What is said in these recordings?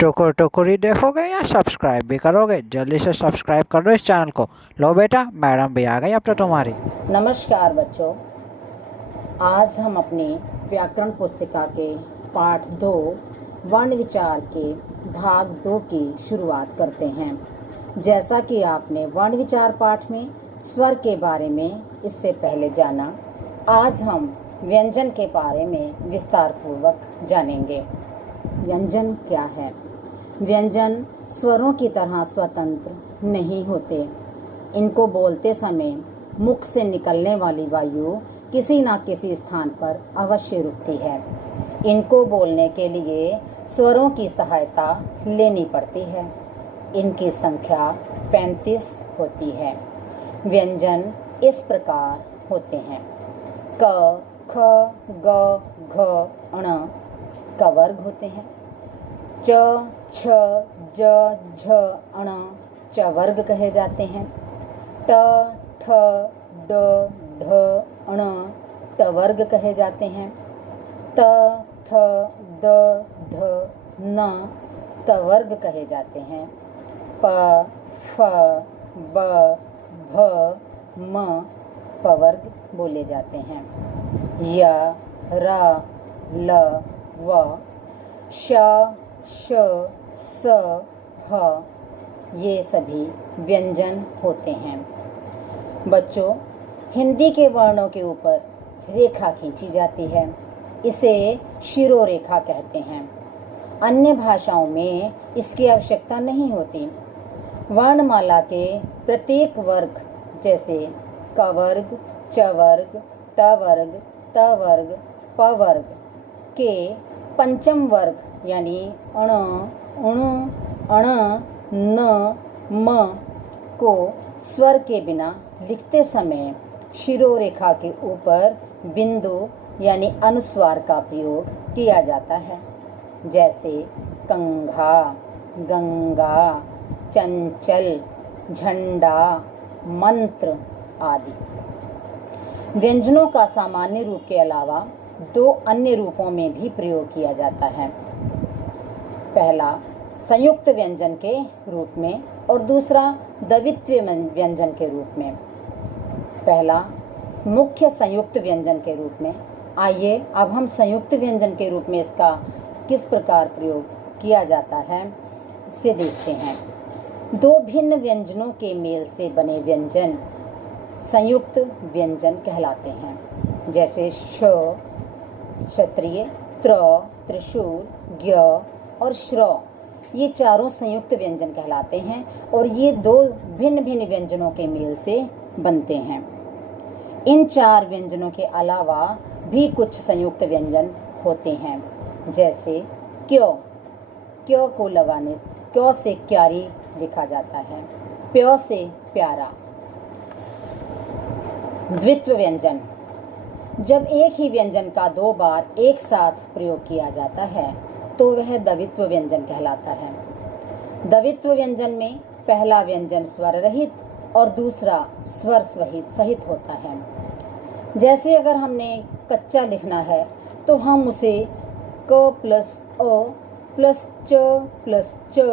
टुकुर टुकुरी देखोगे या सब्सक्राइब भी करोगे? जल्दी से सब्सक्राइब कर दो इस चैनल को। लो बेटा, मैडम भी आ गई अब तो तुम्हारी। नमस्कार बच्चों, आज हम अपनी व्याकरण पुस्तिका के पाठ 2 वर्ण विचार के भाग 2 की शुरुआत करते हैं। जैसा कि आपने वर्ण विचार पाठ में स्वर के बारे में इससे पहले जाना, आज हम व्यंजन के बारे में विस्तार पूर्वक जानेंगे। व्यंजन क्या है? व्यंजन स्वरों की तरह स्वतंत्र नहीं होते। इनको बोलते समय मुख से निकलने वाली वायु किसी न किसी स्थान पर अवश्य रुकती है। इनको बोलने के लिए स्वरों की सहायता लेनी पड़ती है। इनकी संख्या 35 होती है। व्यंजन इस प्रकार होते हैं: क, ख, ग, घ, ण क वर्ग होते हैं। च, छ, ज, झ, ण च वर्ग कहे जाते हैं। ट, ठ, ड, ढ, ण ट वर्ग कहे जाते हैं। त, थ, द, ध, न त वर्ग कहे जाते हैं। प, फ, ब, भ, म प वर्ग बोले जाते हैं। य, र, ल, व, श, श, स, ह ये सभी व्यंजन होते हैं। बच्चों, हिंदी के वर्णों के ऊपर रेखा खींची जाती है, इसे शिरोरेखा कहते हैं। अन्य भाषाओं में इसकी आवश्यकता नहीं होती। वर्णमाला के प्रत्येक वर्ग जैसे क वर्ग, च वर्ग, ट वर्ग, त वर्ग, प वर्ग के पंचम वर्ग यानी अण, उण, अण, न, म को स्वर के बिना लिखते समय शिरोरेखा के ऊपर बिंदु यानी अनुस्वार का प्रयोग किया जाता है। जैसे कंघा, गंगा, चंचल, झंडा, मंत्र आदि। व्यंजनों का सामान्य रूप के अलावा 2 अन्य रूपों में भी प्रयोग किया जाता है। पहला संयुक्त व्यंजन के रूप में और दूसरा द्वित्व व्यंजन के रूप में। पहला मुख्य संयुक्त व्यंजन के रूप में। आइए अब हम संयुक्त व्यंजन के रूप में इसका किस प्रकार प्रयोग किया जाता है इसे देखते हैं। 2 भिन्न व्यंजनों के मेल से बने व्यंजन संयुक्त व्यंजन कहलाते हैं। जैसे श, क्षत्रिय, त्र, त्रिशूल, ज्ञ और श्र ये चारों संयुक्त व्यंजन कहलाते हैं और ये 2 भिन्न भिन्न व्यंजनों के मेल से बनते हैं। इन 4 व्यंजनों के अलावा भी कुछ संयुक्त व्यंजन होते हैं। जैसे क्यों, क्यों को लगाने क्यों से क्यारी लिखा जाता है। प्यो से प्यारा। द्वित्व व्यंजन, जब एक ही व्यंजन का 2 बार एक साथ प्रयोग किया जाता है तो वह द्वित्व व्यंजन कहलाता है। द्वित्व व्यंजन में पहला व्यंजन स्वर रहित और दूसरा स्वर सहित होता है। जैसे अगर हमने कच्चा लिखना है तो हम उसे क प्लस अ प्लस च प्लस च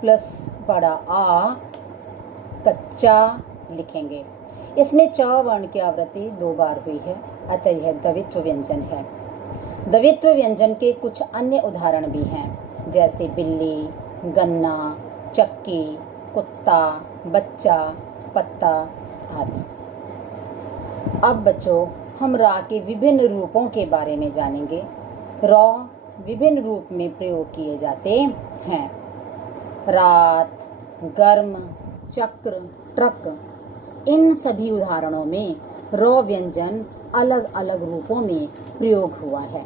प्लस बड़ा आ कच्चा लिखेंगे। इसमें च वर्ण की आवृत्ति 2 बार हुई है, अतः यह द्वित्व व्यंजन है। द्वित्व व्यंजन के कुछ अन्य उदाहरण भी हैं, जैसे बिल्ली, गन्ना, चक्की, कुत्ता, बच्चा, पत्ता आदि। अब बच्चों, हम रा के विभिन्न रूपों के बारे में जानेंगे। र विभिन्न रूप में प्रयोग किए जाते हैं। रात, गर्म, चक्र, ट्रक इन सभी उदाहरणों में र व्यंजन अलग अलग रूपों में प्रयोग हुआ है।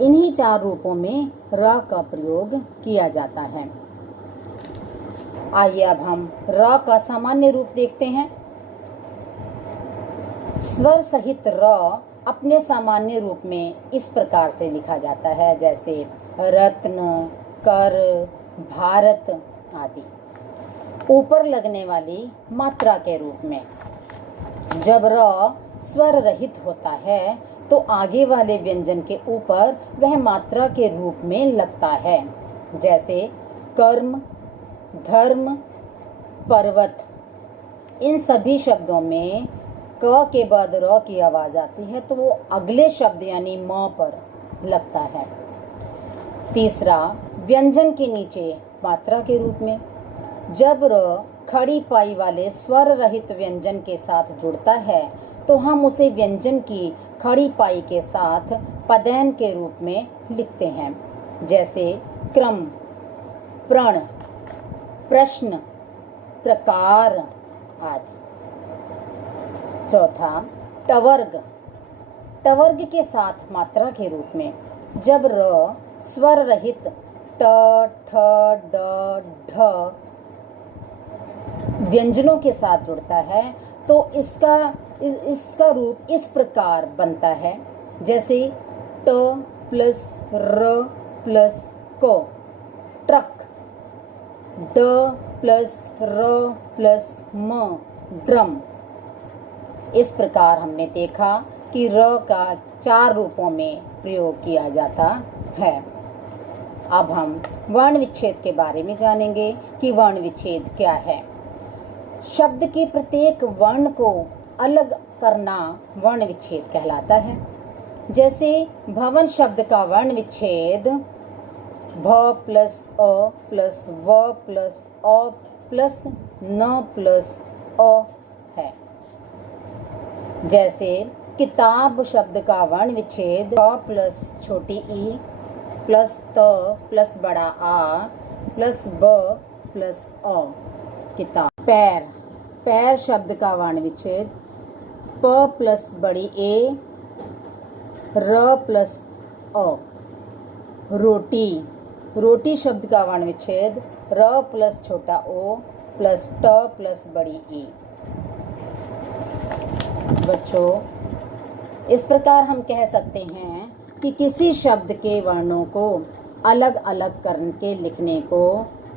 इन्हीं 4 रूपों में र का प्रयोग किया जाता है। आइए अब हम र का सामान्य रूप देखते हैं। स्वर सहित र अपने सामान्य रूप में इस प्रकार से लिखा जाता है, जैसे रत्न, कर, भारत आदि। ऊपर लगने वाली मात्रा के रूप में जब र स्वर रहित होता है तो आगे वाले व्यंजन के ऊपर वह मात्रा के रूप में लगता है। जैसे कर्म, धर्म, पर्वत। इन सभी शब्दों में क के बाद र की आवाज़ आती है तो वो अगले शब्द यानी म पर लगता है। तीसरा, व्यंजन के नीचे मात्रा के रूप में। जब र खड़ी पाई वाले स्वर रहित व्यंजन के साथ जुड़ता है तो हम उसे व्यंजन की खड़ी पाई के साथ पदैन के रूप में लिखते हैं, जैसे क्रम, प्रण, प्रश्न, प्रकार आदि। चौथा, टवर्ग। टवर्ग के साथ मात्रा के रूप में जब र स्वर रहित ट, ठ, ड, ढ व्यंजनों के साथ जुड़ता है तो इसका रूप इस प्रकार बनता है, जैसे ट प्लस र प्लस क, ट्रक, ड प्लस र प्लस म, ड्रम। इस प्रकार हमने देखा कि र का 4 रूपों में प्रयोग किया जाता है। अब हम वर्ण विच्छेद के बारे में जानेंगे कि वर्ण विच्छेद क्या है। शब्द के प्रत्येक वर्ण को अलग करना वर्ण विच्छेद कहलाता है। जैसे भवन शब्द का वर्ण विच्छेद भ प्लस अ प्लस व प्लस अ प्लस न प्लस अ है। जैसे किताब शब्द का वर्ण विच्छेद क प्लस छोटी ई प्लस त प्लस बड़ा आ प्लस ब प्लस अ, किताब। पैर, पैर शब्द का वर्ण विच्छेद प प्लस बड़ी ए र प्लस अ। रोटी, रोटी शब्द का वर्ण विच्छेद र प्लस छोटा ओ प्लस ट प्लस बड़ी ई। बच्चों, इस प्रकार हम कह सकते हैं कि किसी शब्द के वर्णों को अलग अलग करके लिखने को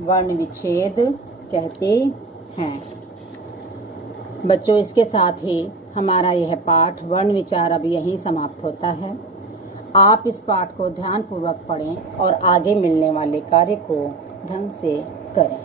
वर्ण विच्छेद कहते हैं। बच्चों, इसके साथ ही हमारा यह पाठ वर्ण विचार अब यहीं समाप्त होता है। आप इस पाठ को ध्यानपूर्वक पढ़ें और आगे मिलने वाले कार्य को ढंग से करें।